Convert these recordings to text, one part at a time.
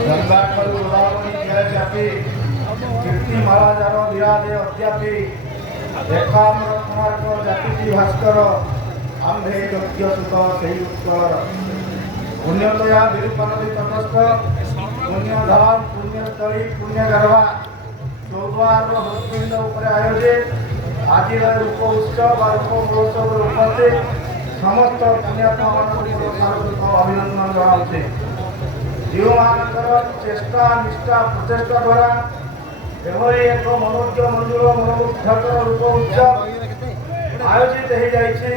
गंगा कलु उदावरी जय चापी कीर्ति महाराजार विराजे अद्यापि एकाम्र कुमार जाति भास्कर आंधे यज्ञ सुत सही उत्कल पुण्यतया विरूपनदी तटस्थ पुण्यधाम पुण्यस्थली पुण्यगर्भा चौद्वार हृदपिंड उपर आयोजित आज रूप उत्सव और रूप महोत्सव उपस्थित समस्त पुण्यात्मा अभिनंदन जनाऊे जो मानकर चेष्टा निष्ठा प्रचेषा द्वारा एभली एक मनोज्ञ मंजुर मनोमुग्धकर रूप उत्सव आयोजित हो जाए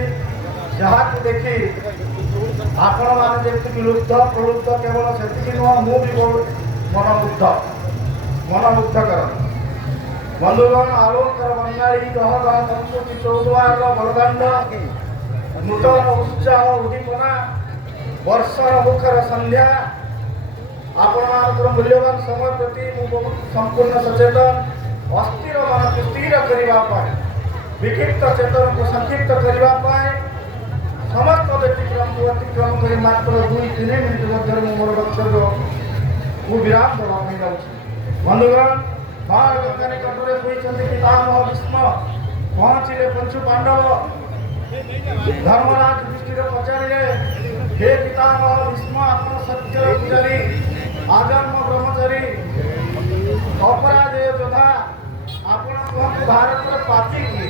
जहाँ देखी आपण मैंने जी लुब्ध प्रलुब्ध केवल से नुह मु भी बहुत मनमुग्धकर बंधुगण आलोकर बंगाली गह गह संस्कृति चौद्वार बलदाण्ड नूतन उत्साह उद्दीपना वर्षर मुखर संध्या आपण मूल्यवान समय प्रति संपूर्ण सचेतन अस्थिर मन को स्थिर करने विक्षिप्त चेतन को संक्षिप्त करने समस्त व्यतिक्रम को अतिक्रम कर मात्र 2-3 मिनिट मध्य मोर वक्तव्य मु विराम देवाई जाऊँगी बंधुगण माँ गंगा निकटरे कहते पितामह भीष्म पहुँचे पंचु पांडव धर्मराज युधिष्ठिर पचारे हे पितामह भीष्म आप सत्य पूजारी आजन्म ब्रह्मचारी अपराधेय योद्धा आपण भारत पापी किए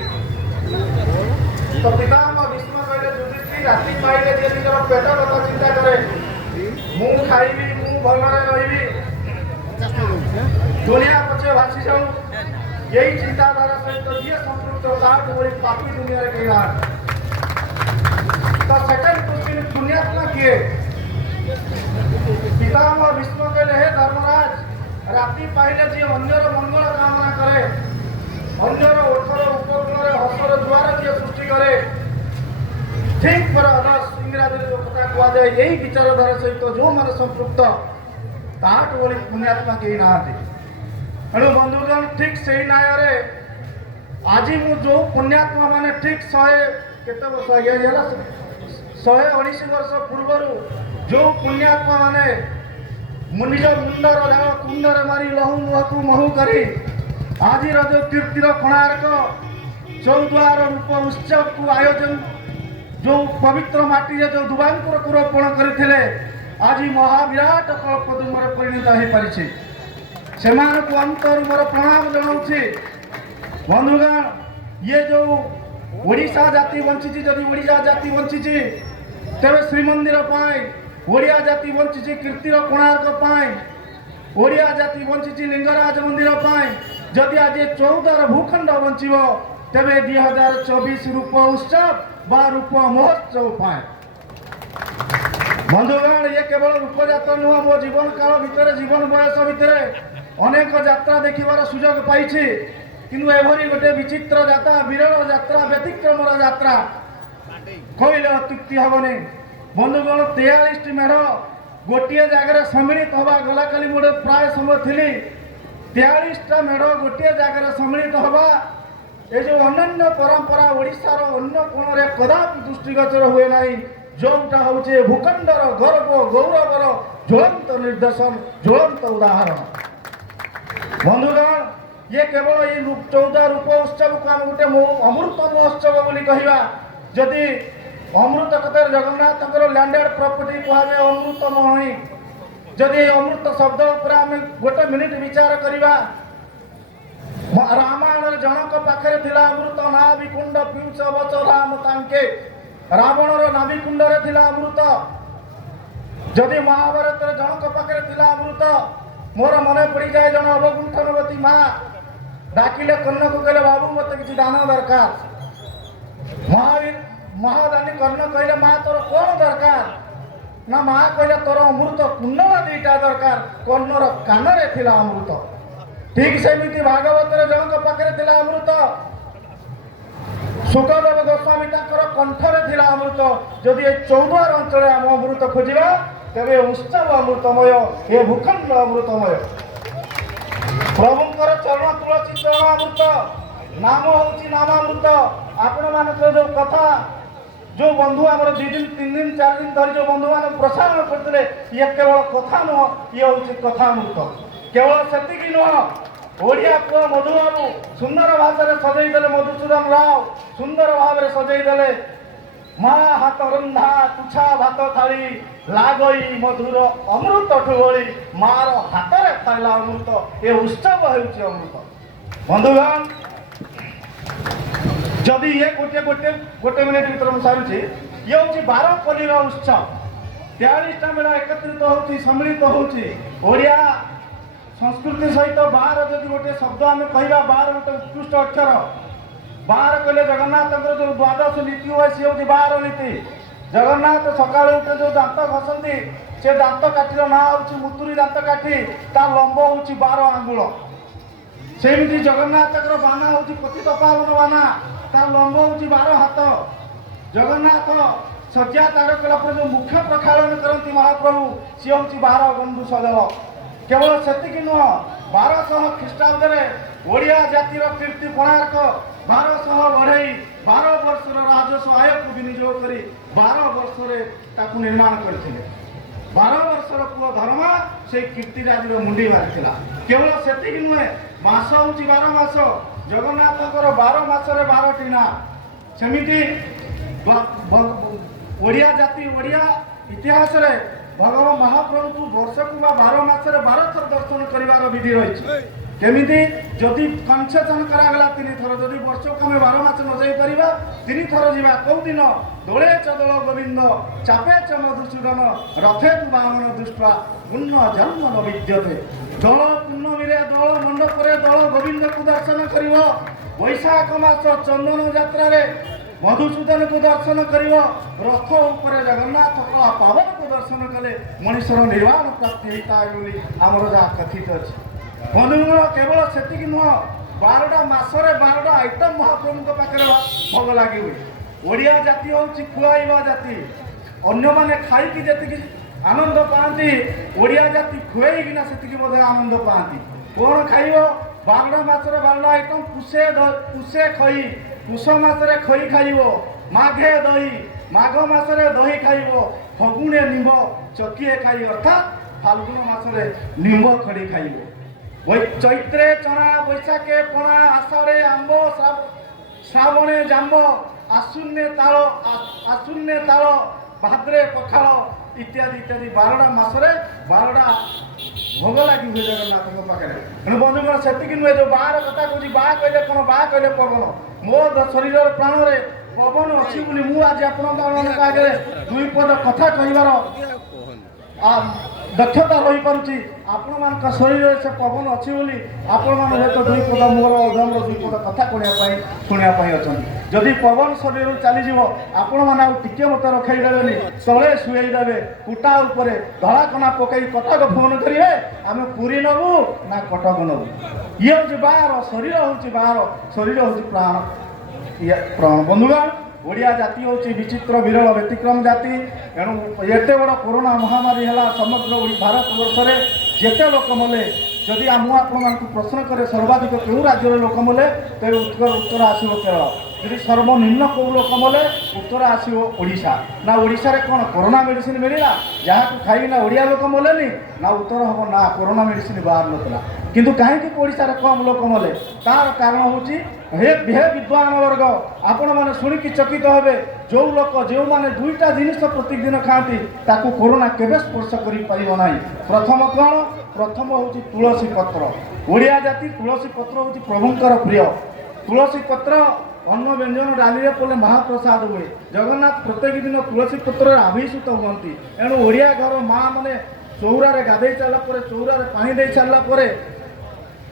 तो पितामह भीष्म कहले युधिष्ठिर राति पाइले जे निजर पेट कथा चिंता करे मु खाइबी मु भलरे रहिबी दुनिया पछे भासी जाऊ यही चिंताधारा सहित ये संपृक्त साठ बड़ी पापी दुनिया रे कहिला तो सेकंड क्वेश्चन पुण्यात्मा किए पितामह भीष्म कहले हे धर्मराज राति पाइले जे अन्यर मंगल कामना करे अन्यर ओठर उपकूल हसर द्वार जे सृष्टि करे ठीक पर अदर्श इंग्राजी जो कथा कहा जाए यही विचारधारा सहित जो मैंने संपृक्त ताट बड़ी पुण्यात्मा कहीं ना तेणु बंधुगण ठीक से न्याय आज मु जो पुण्यात्मा माने ठीक 100 केते वर्ष 119 वर्ष पूर्व जो पुण्यात्मा माने निज मुंडर झाड़ कुंडर मारी लहू मुहकू महू करी आज जो कीर्तिर कोणार्क चौद्वार रूप उत्सव को आयोजन जो पवित्र माटी जो दुबांकुर को रोपण करते आज महाविराट कल्पद्रुम परिणत हो पारी से अंतर मोर प्रणाम जनाऊे बंधुगण ये जो ओडिशा जाति बंची जदि ओडिशा जाति बंची तेरे श्रीमंदिर ओडिया जाति बंची कीर्तिर कोणार्क ओडिया जाति बंची लिंगराज मंदिर जदि आज 14 भूखंड बंचब तेरे 2024 रूप उत्सव बा रूप महोत्सव बंधुगण ये केवल रूपजात नुह मो जीवन काल भितर जीवन बयस भितर अनेक यात्रा देखिबार सुजोग पाइछि किंतु एभरी गोटे विचित्र यात्रा विरल यात्रा व्यतिक्रमर यात्रा कहले अत्युक्ति हेबनी बंधुगण 43 मेढ़ गोटे जगार सम्मिलित हवा गला काली मोटे प्राय समय थी 43टा मेढ़ गोटे जगार सम्मिलित हवा ये जो अनन्य परंपरा ओडिशार अन्य कोण कदापि दृष्टिगोचर हुए ना जोटा हूँ भूखंडर गर्व गौरवर ज्वलंत निर्देशन ज्वलंत उदाहरण बंधुगण ये केवल ये 14 रूप उत्सव को आम गोटे अमृत महोत्सव बोली कहवा जदि अमृत कथा जगन्नाथ लैंडेड प्रॉपर्टी कहुए अमृतमयी जदि अमृत शब्द उपर आम गोटे मिनिट विचार करवा रामायण जनक पाखे थिला अमृत नाभिकुंड पिंच बच राम तांके रावणर नाभिकुंडरे थिला अमृत जदि महाभारत जनक पाखे थिला अमृत मोर मन पड़ जाए जन अवगुंठनवती माँ डाकिले कर्ण को कहले बाबू मत किसी दान दरकार महावीर महादानी कर्ण कहले माँ तोर कौन दरकार ना माँ कहले तोर अमृत कुंडल 2टा दरकार कर्णर कानरे थिला अमृत ठीक सेमिति भागवत जनक पाखे थिला अमृत सुखदेव गोस्वामी कंठरे थिला अमृत जदि 14 अंचल आम अमृत खोजा तेरे उत्सव अमृतमय ये भूखंड अमृतमय प्रभुंर चरण तुलसी चरण अमृत नाम हूँ नामामृत आपण मान जो कथा जो बंधु आम 2 दिन 3 दिन 4 दिन धरी जो बंधु मैंने प्रसारण करते ये केवल कथा नुह ये हूँ कथामृत केवल से नुह ओडिया पुआ मधुबाबू सुंदर भाषा सजईदे मधुसूदन राव सुंदर भाव सजईदे मा हाथ रंधा तुछा भात थाली लागई मधुर अमृत ठुबली मार हाथ में खाइला अमृत ये उत्सव होउछि अमृत बंधुगण जदि ये गोटे गोटे गोटे मिनिट भीतर मुझे सारूची ये हूँ 12 कलिर उत्सव 43टा मेला एकत्रित होती सम्मिलित होती ओडिया संस्कृति सहित 12 जदि गोटे शब्द आम कहवा 12 गोटे उत्कृष्ट अक्षर 12 कहले जगन्नाथ जो द्वादश नीति हुए सी हूँ 12 नीति जगन्नाथ सकाल उठे जो दांत घसती से दांत काठीर ना हूँ मुतुरी दांत काठी ता लंब हूँ 12 आंगुल सेमती जगन्नाथ बाना हूँ पतित पावन बाना तार लंब हूँ 12 हाथ जगन्नाथ शଯ୍ୟା त्याग कला जो मुख्य प्रक्षालन करती महाप्रभु सी हूँ 12 गंडू सदेव केवल से नुह 1200 ख्रीष्टाब्द ओडिया जातिर कीर्ति कोणार्क 1200 बढ़ई 12 वर्षर राजस्व आय को विनियोग कर 12 वर्ष निर्माण करते 12 वर्षर पुआ धर्मा से कीर्तिराज मुंडी मारी केवल से नुहे मास हूँ 12 मास जगन्नाथ 12 मासरे 12टी ना सेमिति ओडिया जाति ओडिया इतिहास रे भगवान महाप्रभु को वर्ष को 12 मासरे 12 थर दर्शन करिवार विधि रही केमिति जदि कनसेसन करागला 3 थर जदि वर्ष को आम 12 मास न जाई परिबा 3 थर जीवा कौ दिन दोले च दल गोविंद चापे च मधुसूदन रथे तु बामन दृष्टा पुण्य जन्म न विद्यते दल पूर्णमी दल मंडप दल गोविंद को दर्शन कर वैशाख मास चंदन यात्रा मधुसूदन को दर्शन कर रथ उपर जगन्नाथ कला पावन को दर्शन कले मनुष्यर निर्वाण प्राप्ति होता है बोली आमर जहाँ कथित अच्छे बंधुगण केवल से नुह 12टा मासरे 12टा आइटम महाप्रभु पाखे भोग लगे हुए ओडिया जाति हूँ खुआइवा जाति अन्य मैंने खाई जी आनंद पाती ओडिया जाति खुएकिना से बोधे आनंद पाती कौन खाइब 12टा मासरे 12टा आइटम पुषे खई पुष मासरे खई खाइब माघे दही माघ मासरे दही खाइब फगुणे निंब चकिए खाई अर्थात फाल्गुन मासरे निंब खड़ी खाइब चैत्रे चना बैशाखे पणा आषाढ़े आंब श्रावणे जांब आशुन्ने ताल भाद्रे पखाल इत्यादि इत्यादि 12टा मासरे 12टा भोग लगी हुए जगन्नाथ पाखे तेणु बंधुगण से नुहे जो 12 कथा कौन बा कहले कौन बा कहले पवन मो शरीर प्राण में पवन अच्छी मुझे आज आगे 2 पद कथा कह दक्षता रही पारुची आपण मान शरीर से पवन अच्छी बोली आपण मान तो 2 पद मोर अधम 2 पद कथा शुणापी अच्छा जदि पवन शरीर चलीज आपण मैंने टिके मत रखईदेवे तले शुएदेवे कुटा उपरे धड़ा कना पकई कटक फोन करेंगे आम पुरी नबू ना कटक नबू ये हूँ 12 शरीर हूँ 12 शरीर हूँ प्राण बंधुगण ओडिया जाति हूँ विचित्र विरल व्यतिक्रम जाति एणु एत बड़ कोरोना महामारी है समग्र भारत वर्ष में जिते लोक मले जदि मुझे प्रश्न करे सर्वाधिक क्यों राज्य लोक मले तेज उत्तर आसो केरल यदि सर्वनिम्न कौ लोक मले उत्तर आसो ओडिशा ना ओडिशा रे कौन कोरोना मेडिसिन मिलला जहाँ खाई ना ओडिया लोक मलेनी ना उत्तर हम ना कोरोना मेडिसिन बाहर नाला किंतु कहीं ओडिशा रे कम लोक मले तार कारण हूँ हे विद्वान वर्ग आपण मैंने शुणिकी चकित हे जो लोक जो मैंने 2टा जिनिस प्रत्येक दिन खाती ताकू कोरोना केबे स्पर्श कर प्रथम कौन प्रथम हूँ तुलसी पत्र ओडिया जाति तुलसी पत्र हूँ प्रभुंकर प्रिय तुलसी पत्र अन्न व्यंजन डाली पड़े महाप्रसाद हुए जगन्नाथ प्रत्येक दिन तुलसी पत्र अभिषित हुए एणु ओडिया घर माँ मैंने चौरारे गाधे सारापर चौरारे पानी दे सारापर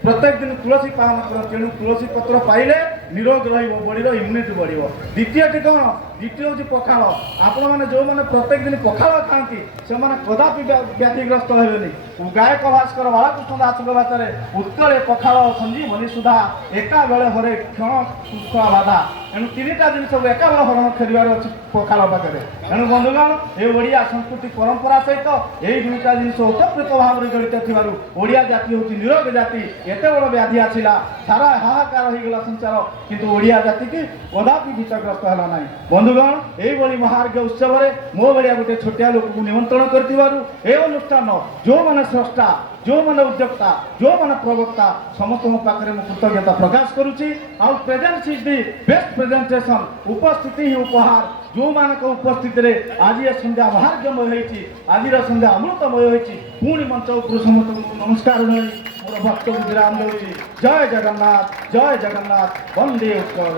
प्रत्येक दिन तुलसी पालन कर तेणु तुलसी पत्र पाइले निरोग रॉडीर इम्यूनिटी बढ़ द्वितीयटी कौन द्वितीय हूँ पखाल आपण मैंने जो मैंने प्रत्येक दिन पखाल खाती से कदापि व्याधिग्रस्त हेनी गायक भास्कर बालकृष्ण दास भाषा उत्तरे पखाल संजीवनी सुधा एका बेले हरे क्षण पुष्कला बाधा एणु 3टा जिन सब एका बेले हरण फेरबार अच्छी पखाल पाखे एणु बंधुगण ये ओडिया संस्कृति परंपरा सहित यही 2टा जिन ओतप्रोत भाव में जड़ित थी ओडिया जाति हूँ निरोग जाति एत बड़ व्याधि आसला सारा हाहाकार होगला संसार କିନ୍ତୁ ଓଡ଼ିଆ ଜାତିକି କଦାପି ଭୀତଗ୍ରସ୍ତ ହେଲା ନାହିଁ। ବନ୍ଧୁଗଣ, ଏଇଭଳି ମହାର୍ଘ୍ୟ ଉତ୍ସବରେ ମୋ ଭଳିଆ ଗୋଟେ ଛୋଟିଆ ଲୋକକୁ ନିମନ୍ତ୍ରଣ କରିଥିବାରୁ ଏ ଅନୁଷ୍ଠାନ ଯେଉଁମାନେ ସ୍ରଷ୍ଟା, ଯେଉଁମାନେ ଉଦ୍ୟୋକ୍ତା, ଯେଉଁମାନେ ପ୍ରବକ୍ତା ସମସ୍ତଙ୍କ ପାଖରେ ମୁଁ କୃତଜ୍ଞତା ପ୍ରକାଶ କରୁଛି। ଆଉ presence is the best presentation, ଉପସ୍ଥିତି ହିଁ ଉପହାର। ଯେଉଁମାନଙ୍କ ଉପସ୍ଥିତିରେ ଆଜି ଏ ସନ୍ଧ୍ୟା ମହାର୍ଘ୍ୟମୟ ହୋଇଛି, ଆଜିର ସନ୍ଧ୍ୟା ଅମୃତମୟ ହୋଇଛି। ପୁଣି ମଞ୍ଚ ଉପରୁ ସମସ୍ତଙ୍କୁ ନମସ୍କାର ଜଣାଇ ମୋର ବକ୍ତବ୍ୟ ବିରାମ ଦେଉଛି। ଜୟ ଜଗନ୍ନାଥ, ଜୟ ଜଗନ୍ନାଥ, ବନ୍ଦେ ଉତ୍କଳ।